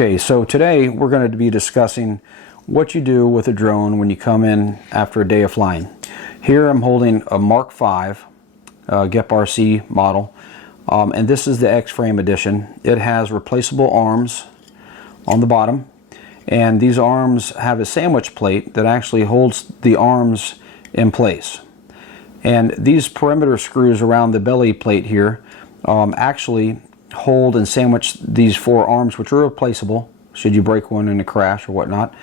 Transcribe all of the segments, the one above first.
Okay, so today we're going to be discussing what you do with a drone when you come in after a day of flying. Here I'm holding a Mark V GEP RC model, and this is the X-Frame edition. It has replaceable arms on the bottom, and these arms have a sandwich plate that actually holds the arms in place. And these perimeter screws around the belly plate here actually hold and sandwich these four arms, which are replaceable should you break one in a crash or whatnot.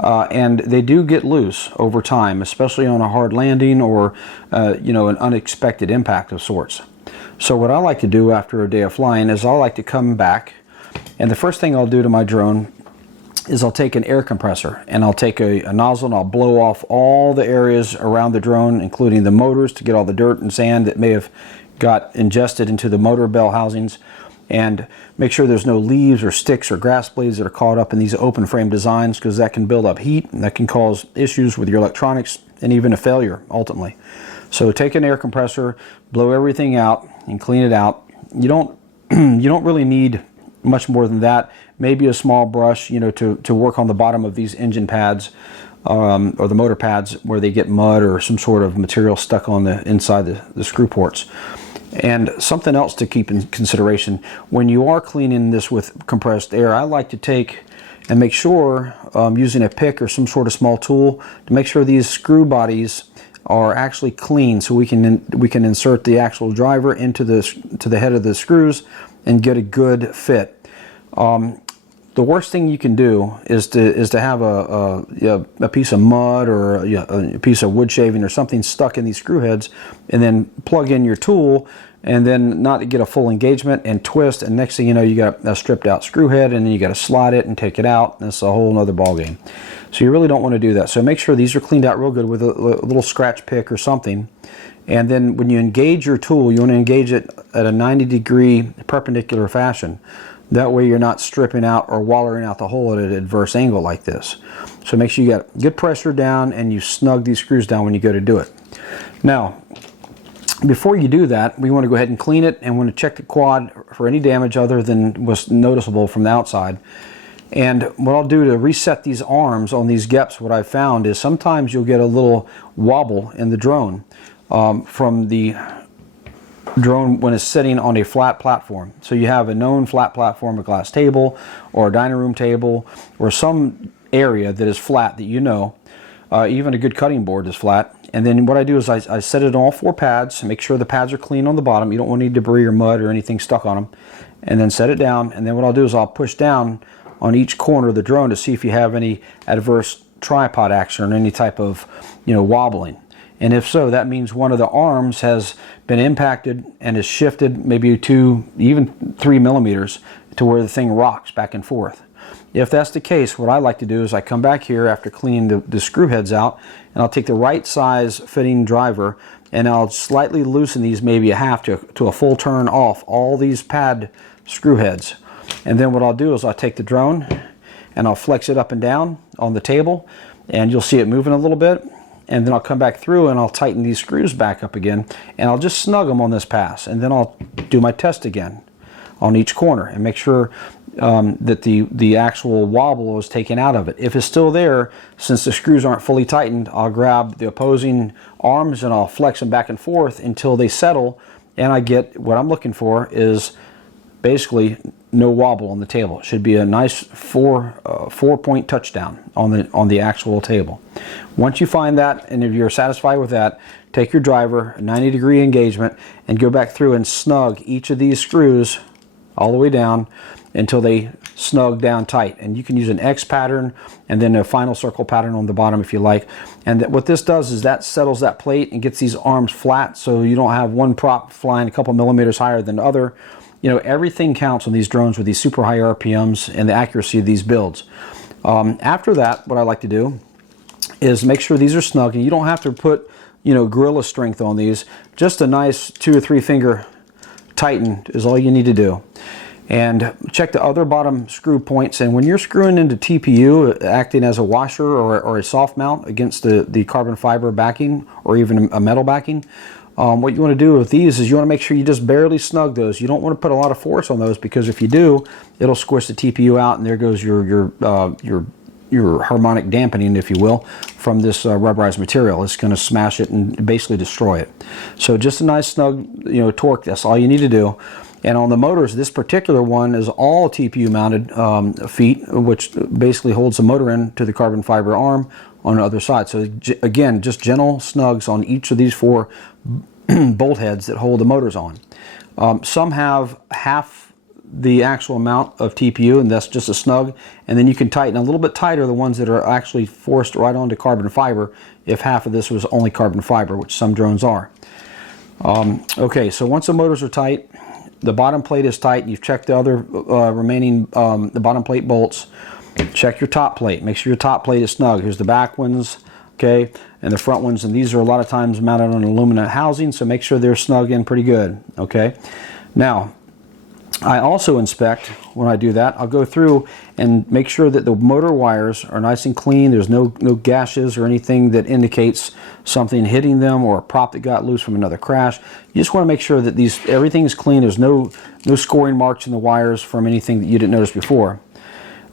And they do get loose over time, especially on a hard landing or an unexpected impact of sorts. So what I like to do after a day of flying is I like to come back, and the first thing I'll do to my drone is I'll take an air compressor and I'll take a nozzle and I'll blow off all the areas around the drone, including the motors, to get all the dirt and sand that may have got ingested into the motor bell housings, and make sure there's no leaves or sticks or grass blades that are caught up in these open frame designs, because that can build up heat and that can cause issues with your electronics and even a failure ultimately. So take an air compressor, blow everything out and clean it out. You don't really need much more than that. Maybe a small brush, to work on the bottom of these engine pads or the motor pads where they get mud or some sort of material stuck on the inside the screw ports. And something else to keep in consideration, when you are cleaning this with compressed air, I like to take and make sure, using a pick or some sort of small tool, to make sure these screw bodies are actually clean, so we can insert the actual driver into the head of the screws and get a good fit. The worst thing you can do is to have a piece of mud or a piece of wood shaving or something stuck in these screw heads, and then plug in your tool and then not get a full engagement and twist, and next thing you know, you got a stripped out screw head, and then you got to slide it and take it out, and it's a whole nother ball game. So you really don't want to do that. So make sure these are cleaned out real good with a little scratch pick or something. And then when you engage your tool, you want to engage it at a 90-degree perpendicular fashion. That way you're not stripping out or wallering out the hole at an adverse angle like this. So make sure you got good pressure down and you snug these screws down when you go to do it. Now, before you do that, we want to go ahead and clean it and want to check the quad for any damage other than was noticeable from the outside. And what I'll do to reset these arms on these GEPs, what I've found is sometimes you'll get a little wobble in the drone from the drone when it's sitting on a flat platform. So you have a known flat platform, a glass table or a dining room table or some area that is flat that even a good cutting board is flat. And then what I do is I set it on all four pads, make sure the pads are clean on the bottom. You don't want any debris or mud or anything stuck on them. And then set it down, and then what I'll do is I'll push down on each corner of the drone to see if you have any adverse tripod action or any type of wobbling. And if so, that means one of the arms has been impacted and is shifted maybe 2, even 3 millimeters to where the thing rocks back and forth. If that's the case, what I like to do is I come back here after cleaning the screw heads out, and I'll take the right size fitting driver and I'll slightly loosen these, maybe a half to a full turn off all these pad screw heads. And then what I'll do is I'll take the drone and I'll flex it up and down on the table, and you'll see it moving a little bit. And then I'll come back through and I'll tighten these screws back up again, and I'll just snug them on this pass, and then I'll do my test again on each corner and make sure that the actual wobble is taken out of it. If it's still there, since the screws aren't fully tightened, I'll grab the opposing arms and I'll flex them back and forth until they settle, and I get what I'm looking for is basically no wobble on the table. It should be a nice four-point touchdown on the actual table. Once you find that, and if you're satisfied with that, take your driver, a 90-degree engagement, and go back through and snug each of these screws all the way down until they snug down tight. And you can use an X pattern and then a final circle pattern on the bottom if you like. And what this does is that settles that plate and gets these arms flat, so you don't have one prop flying a couple millimeters higher than the other. Everything counts on these drones with these super high RPMs and the accuracy of these builds. After that, what I like to do is make sure these are snug, and you don't have to put gorilla strength on these. Just a nice 2 or 3 finger tighten is all you need to do. And check the other bottom screw points, and when you're screwing into TPU, acting as a washer or a soft mount against the carbon fiber backing or even a metal backing, What you want to do with these is you want to make sure you just barely snug those. You don't want to put a lot of force on those, because if you do, it'll squish the TPU out, and there goes your harmonic dampening, if you will, from this rubberized material. It's going to smash it and basically destroy it. So just a nice snug, torque. That's all you need to do. And on the motors, this particular one is all TPU mounted feet, which basically holds the motor in to the carbon fiber arm on the other side. So again, just gentle snugs on each of these 4 bolt heads that hold the motors on. Some have half the actual amount of TPU, and that's just a snug, and then you can tighten a little bit tighter the ones that are actually forced right onto carbon fiber if half of this was only carbon fiber, which some drones are. Okay, so once the motors are tight, the bottom plate is tight, you've checked the other remaining the bottom plate bolts. Check your top plate. Make sure your top plate is snug. Here's the back ones, okay, and the front ones, and these are a lot of times mounted on aluminum housing, so make sure they're snug in pretty good, okay. Now, I also inspect, when I do that, I'll go through and make sure that the motor wires are nice and clean. There's no gashes or anything that indicates something hitting them or a prop that got loose from another crash. You just want to make sure that everything's clean. There's no scoring marks in the wires from anything that you didn't notice before.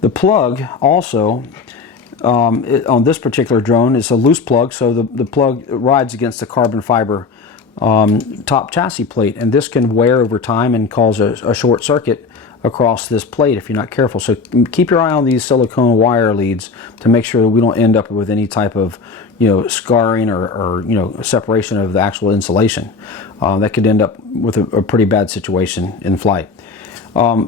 The plug also, on this particular drone, is a loose plug, so the plug rides against the carbon fiber top chassis plate, and this can wear over time and cause a short circuit across this plate if you're not careful. So keep your eye on these silicone wire leads to make sure that we don't end up with any type of scarring or separation of the actual insulation. That could end up with a pretty bad situation in flight.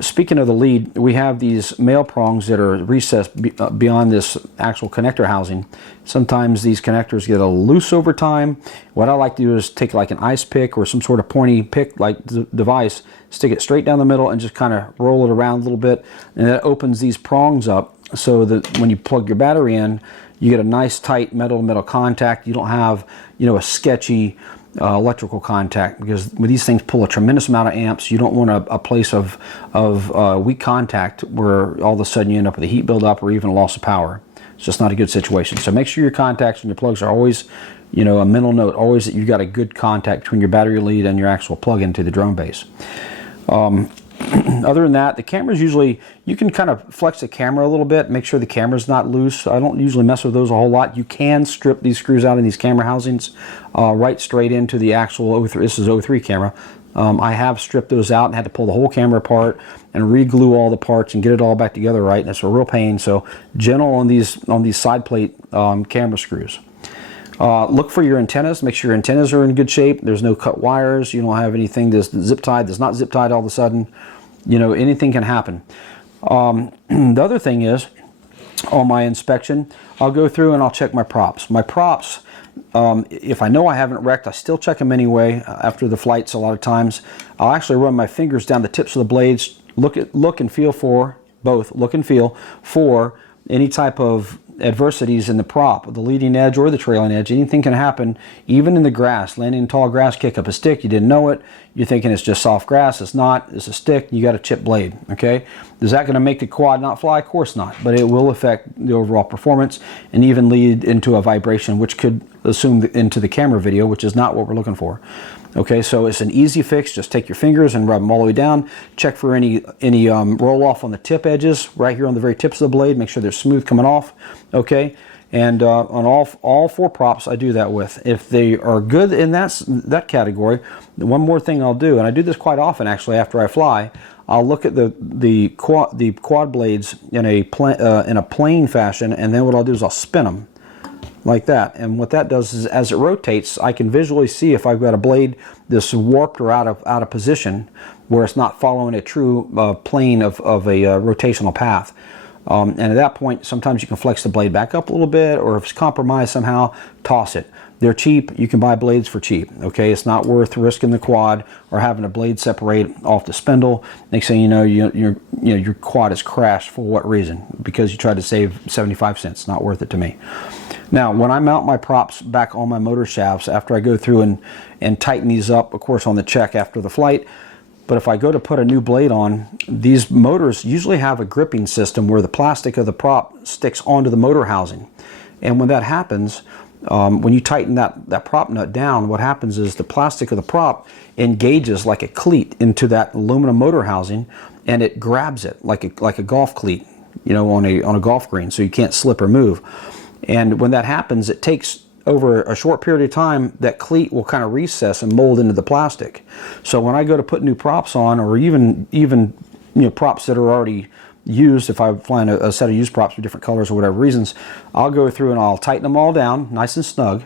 Speaking of the lead, we have these male prongs that are recessed beyond this actual connector housing. Sometimes these connectors get a little loose over time. What I like to do is take like an ice pick or some sort of pointy pick like device, stick it straight down the middle and just kind of roll it around a little bit, and that opens these prongs up so that when you plug your battery in, you get a nice tight metal-to-metal contact. You don't have a sketchy electrical contact, because when these things pull a tremendous amount of amps, you don't want a place of weak contact where all of a sudden you end up with a heat buildup or even a loss of power. It's just not a good situation. So make sure your contacts and your plugs are always, a mental note, always that you've got a good contact between your battery lead and your actual plug into the drone base. Other than that, the cameras usually, you can kind of flex the camera a little bit, make sure the camera's not loose. I don't usually mess with those a whole lot. You can strip these screws out in these camera housings right straight into the actual 03, this is 03 camera. I have stripped those out and had to pull the whole camera apart and re-glue all the parts and get it all back together right, and it's a real pain. So gentle on these side plate camera screws. Look for your antennas. Make sure your antennas are in good shape. There's no cut wires. You don't have anything that's zip tied, that's not zip tied all of a sudden. Anything can happen. The other thing is, on my inspection, I'll go through and I'll check my props. My props, if I know I haven't wrecked, I still check them anyway after the flights a lot of times. I'll actually run my fingers down the tips of the blades, look and feel for both, look and feel for any type of adversities in the prop, the leading edge or the trailing edge. Anything can happen, even in the grass. Landing in tall grass, kick up a stick, you didn't know it, you're thinking it's just soft grass. It's not, it's a stick, you got a chipped blade. Okay, is that going to make the quad not fly? Of course not, but it will affect the overall performance and even lead into a vibration, which could assume into the camera video, which is not what we're looking for. Okay, so it's an easy fix. Just take your fingers and rub them all the way down. Check for any roll off on the tip edges, right here on the very tips of the blade. Make sure they're smooth coming off. Okay, and on all 4 props, I do that with. If they are good in that category, one more thing I'll do, and I do this quite often actually after I fly, I'll look at the quad blades in a plane fashion, and then what I'll do is I'll spin them like that. And what that does is, as it rotates, I can visually see if I've got a blade that's warped or out of position, where it's not following a true plane of a rotational path. And at that point, sometimes you can flex the blade back up a little bit, or if it's compromised somehow, toss it. They're cheap. You can buy blades for cheap. Okay, it's not worth risking the quad or having a blade separate off the spindle. Next thing you know, your quad is crashed. For what reason? Because you tried to save 75 cents. Not worth it to me. Now, when I mount my props back on my motor shafts, after I go through and tighten these up, of course, on the check after the flight, but if I go to put a new blade on, these motors usually have a gripping system where the plastic of the prop sticks onto the motor housing. And when that happens, when you tighten that prop nut down, what happens is the plastic of the prop engages like a cleat into that aluminum motor housing, and it grabs it like a golf cleat, you know, on a golf green, so you can't slip or move. And when that happens, it takes over a short period of time, that cleat will kind of recess and mold into the plastic. So when I go to put new props on, or even you know, props that are already used, if I'm flying a set of used props with different colors or whatever reasons, I'll go through and I'll tighten them all down nice and snug,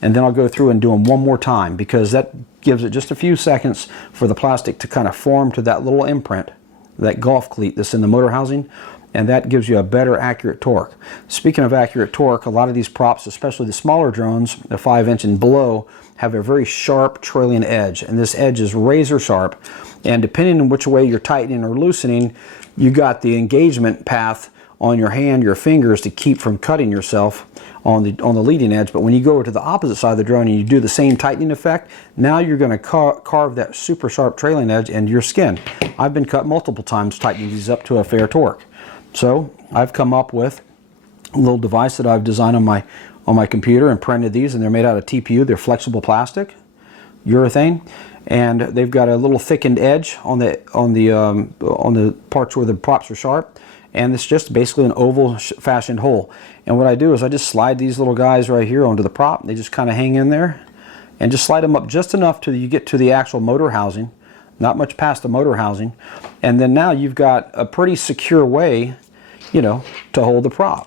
and then I'll go through and do them one more time, because that gives it just a few seconds for the plastic to kind of form to that little imprint, that golf cleat that's in the motor housing, and that gives you a better accurate torque. Speaking of accurate torque, a lot of these props, especially the smaller drones, the 5-inch and below, have a very sharp trailing edge, and this edge is razor sharp, and depending on which way you're tightening or loosening, you got the engagement path on your hand, your fingers, to keep from cutting yourself on the leading edge. But when you go over to the opposite side of the drone and you do the same tightening effect, now you're going to carve that super sharp trailing edge into your skin. I've been cut multiple times tightening these up to a fair torque. So I've come up with a little device that I've designed on my computer and printed these, and they're made out of TPU. They're flexible plastic, urethane, and they've got a little thickened edge on the parts where the props are sharp, and it's just basically an oval fashioned hole. And what I do is I just slide these little guys right here onto the prop. They just kind of hang in there, and just slide them up just enough till you get to the actual motor housing, not much past the motor housing, and then now you've got a pretty secure way, you know, to hold the prop.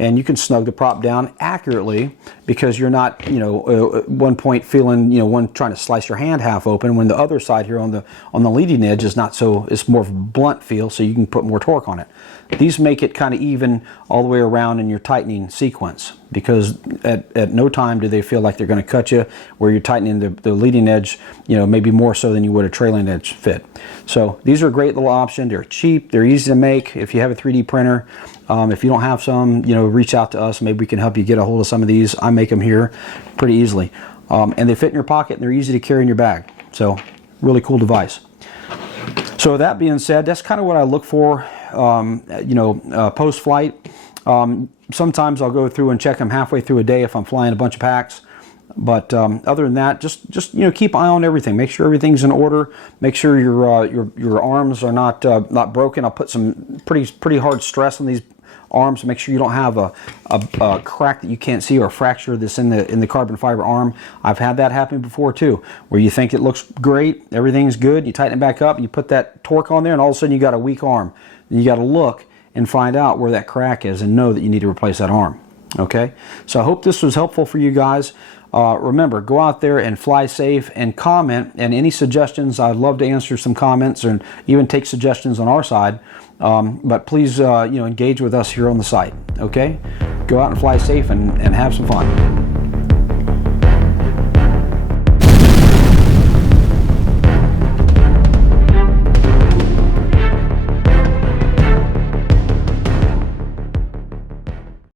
And you can snug the prop down accurately, because you're not, you know, at one point feeling, you know, one trying to slice your hand half open, when the other side here on the leading edge is not so, it's more of a blunt feel, so you can put more torque on it. These make it kind of even all the way around in your tightening sequence, because at no time do they feel like they're going to cut you, where you're tightening the leading edge, you know, maybe more so than you would a trailing edge fit. So these are a great little option. They're cheap, they're easy to make. If you have a 3D printer, if you don't have some, you know, reach out to us. Maybe we can help you get a hold of some of these. I make them here pretty easily. And they fit in your pocket, and they're easy to carry in your bag. So really cool device. So that being said, that's kind of what I look for, you know, post-flight. Sometimes I'll go through and check them halfway through a day if I'm flying a bunch of packs. But other than that, just you know, keep an eye on everything. Make sure everything's in order. Make sure your arms are not broken. I'll put some pretty hard stress on these arms to make sure you don't have a crack that you can't see, or a fracture that's in the carbon fiber arm. I've had that happen before too, where you think it looks great, everything's good, you tighten it back up, and you put that torque on there, and all of a sudden you got a weak arm. And you got to look and find out where that crack is, and know that you need to replace that arm. Okay, so I hope this was helpful for you guys. Remember, go out there and fly safe, and comment, and any suggestions, I'd love to answer some comments, and even take suggestions on our side. But please, you know, engage with us here on the site. Okay, go out and fly safe, and have some fun.